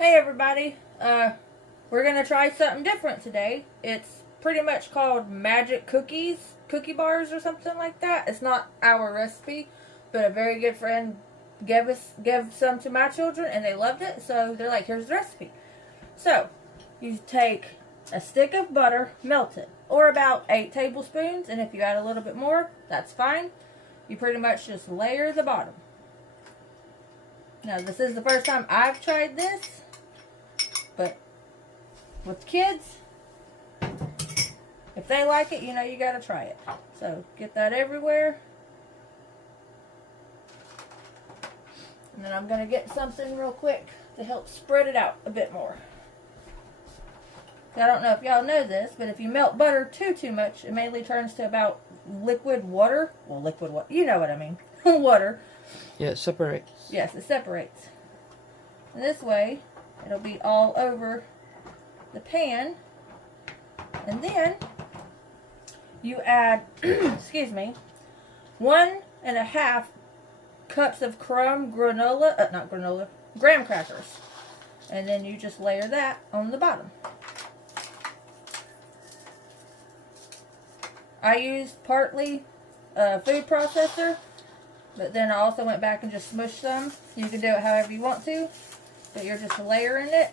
Hey everybody, we're gonna try something different today. It's pretty much called Magic Cookies, cookie bars or something like that. It's not our recipe, but a very good friend gave some to my children and they loved it, so they're like, here's the recipe. So, you take a stick of butter, melt it, or about 8 tablespoons, and if you add a little bit more, that's fine. You pretty much just layer the bottom. Now, this is the first time I've tried this, but with kids, if they like it, you know you gotta try it. So, get that everywhere. And then I'm gonna get something real quick to help spread it out a bit more. I don't know if y'all know this, but if you melt butter too much, it mainly turns to about liquid water. Well, liquid water, you know what I mean. Water. Yeah, it separates. Yes, it separates. And this way, it'll be all over the pan. And then, you add, excuse me, 1.5 cups of graham crackers. And then you just layer that on the bottom. I used partly a food processor, but then I also went back and just smushed some. You can do it however you want to, but you're just layering it.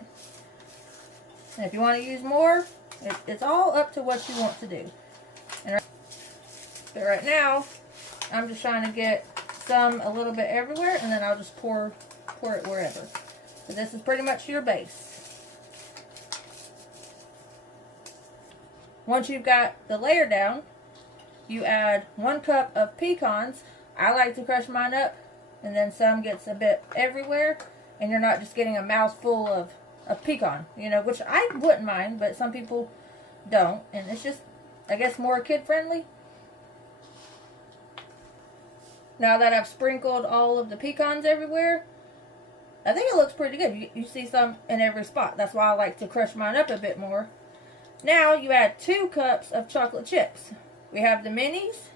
And if you want to use more, it's all up to what you want to do. But right now, I'm just trying to get some a little bit everywhere, and then I'll just pour it wherever. So this is pretty much your base. Once you've got the layer down, you add 1 cup of pecans. I like to crush mine up, and then some gets a bit everywhere, and you're not just getting a mouthful of pecan, you know, which I wouldn't mind, but some people don't, and it's just, I guess, more kid-friendly. Now that I've sprinkled all of the pecans everywhere, I think it looks pretty good. You see some in every spot. That's why I like to crush mine up a bit more. Now you add 2 cups of chocolate chips. We have the minis,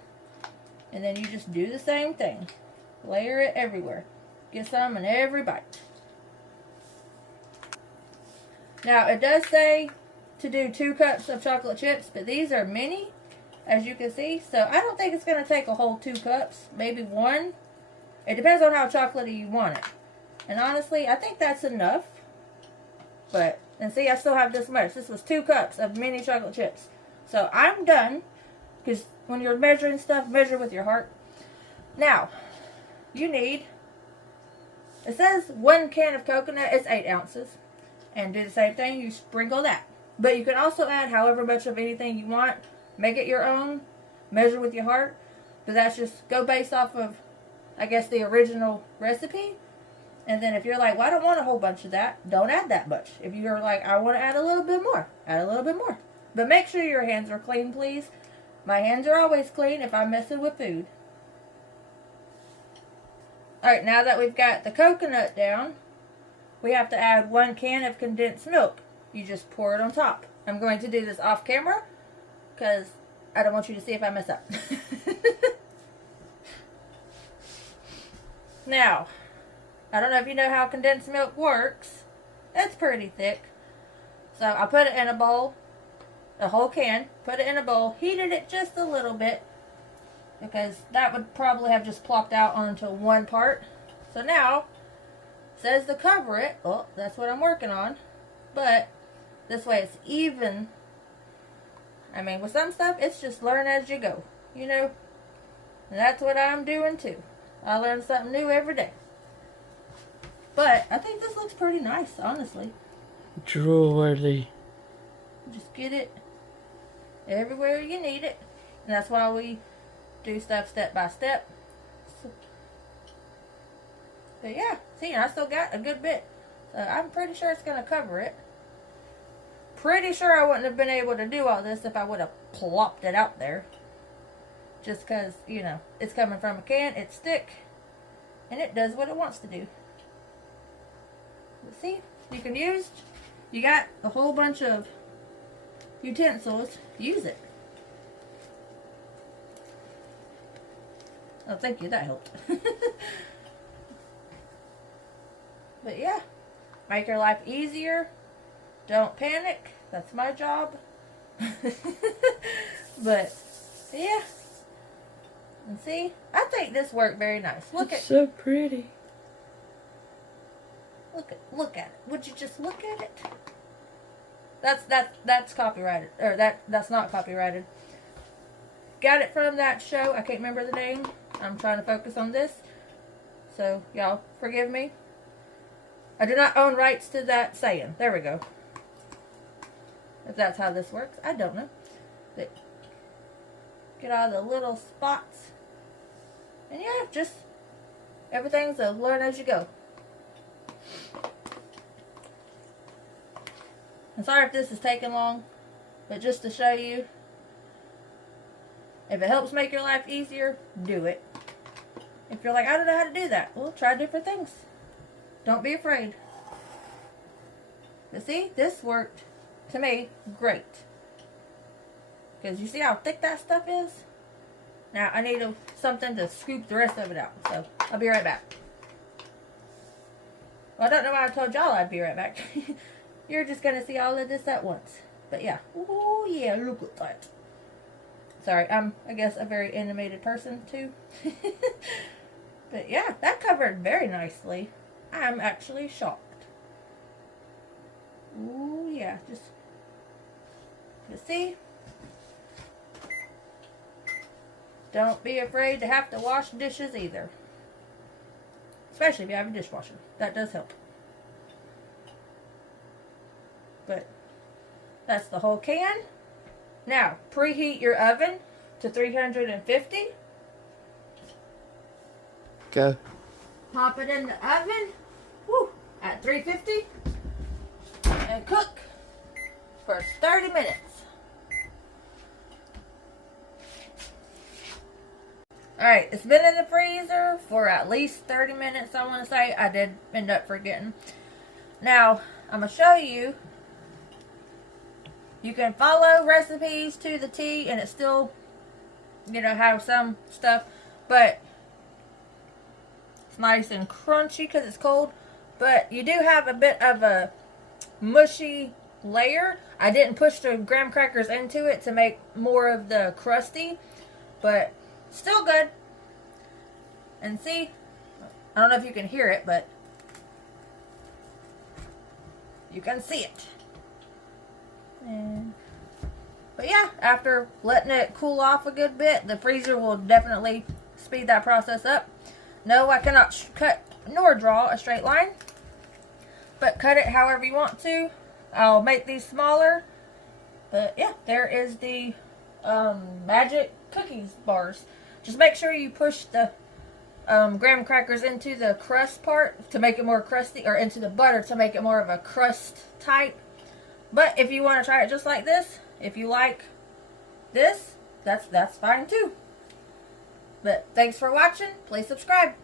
and then you just do the same thing. Layer it everywhere. Get some in every bite. Now, it does say to do 2 cups of chocolate chips, but these are mini, as you can see. So, I don't think it's going to take a whole 2 cups. Maybe 1. It depends on how chocolatey you want it. And honestly, I think that's enough. But, and see, I still have this much. This was 2 cups of mini chocolate chips. So, I'm done. Because when you're measuring stuff, measure with your heart. Now, you need, it says 1 can of coconut, it's 8 ounces. And do the same thing, you sprinkle that. But you can also add however much of anything you want. Make it your own. Measure with your heart. But that's just, go based off of, I guess, the original recipe. And then if you're like, well, I don't want a whole bunch of that, don't add that much. If you're like, I want to add a little bit more, add a little bit more. But make sure your hands are clean, please. My hands are always clean if I'm messing with food. Alright, now that we've got the coconut down, we have to add 1 can of condensed milk. You just pour it on top. I'm going to do this off camera because I don't want you to see if I mess up. Now, I don't know if you know how condensed milk works. It's pretty thick. So I put it in a bowl. A whole can, put it in a bowl, heated it just a little bit because that would probably have just plopped out onto one part. So now, it says to cover it. Well, that's what I'm working on. But this way it's even. I mean, with some stuff, it's just learn as you go, you know. And that's what I'm doing too. I learn something new every day. But I think this looks pretty nice, honestly. Drool worthy. Just get it everywhere you need it. And that's why we do stuff step by step. But yeah, see, I still got a good bit. So I'm pretty sure it's going to cover it. Pretty sure I wouldn't have been able to do all this if I would have plopped it out there. Just because, you know, it's coming from a can, it's thick, and it does what it wants to do. But see, you got a whole bunch of utensils, use it. Oh, thank you, that helped. But yeah, make your life easier. Don't panic. That's my job. But, yeah. And see, I think this worked very nice. It's so pretty. Look at it. Would you just look at it? That's copyrighted, or that's not copyrighted. Got it from that show. I can't remember the name. I'm trying to focus on this, so y'all forgive me. I do not own rights to that saying. There we go. If that's how this works, I don't know. But get all the little spots, and yeah, just everything's a learn as you go. I'm sorry if this is taking long, but just to show you, if it helps make your life easier, do it. If you're like, I don't know how to do that, well, try different things. Don't be afraid. But see, this worked, to me, great. Because you see how thick that stuff is? Now, I need something to scoop the rest of it out. So, I'll be right back. Well, I don't know why I told y'all I'd be right back. You're just going to see all of this at once. But yeah. Oh yeah, look at that. Sorry, I'm, I guess, a very animated person, too. But yeah, that covered very nicely. I'm actually shocked. Ooh, yeah, just, you see? Don't be afraid to have to wash dishes either. Especially if you have a dishwasher. That does help. But that's the whole can. Now, preheat your oven to 350. Go. Pop it in the oven. Woo, at 350. And cook for 30 minutes. Alright, it's been in the freezer for at least 30 minutes, I want to say. I did end up forgetting. Now, I'm going to show you. You can follow recipes to the T and it still, you know, have some stuff. But it's nice and crunchy because it's cold. But you do have a bit of a mushy layer. I didn't push the graham crackers into it to make more of the crusty. But still good. And see, I don't know if you can hear it, but you can see it. But yeah, after letting it cool off a good bit, the freezer will definitely speed that process up. No, I cannot cut nor draw a straight line, but cut it however you want to. I'll make these smaller. But yeah, there is the magic cookies bars. Just make sure you push the graham crackers into the crust part to make it more crusty, or into the butter to make it more of a crust type. But if you want to try it just like this, if you like this, that's fine too. But thanks for watching. Please subscribe.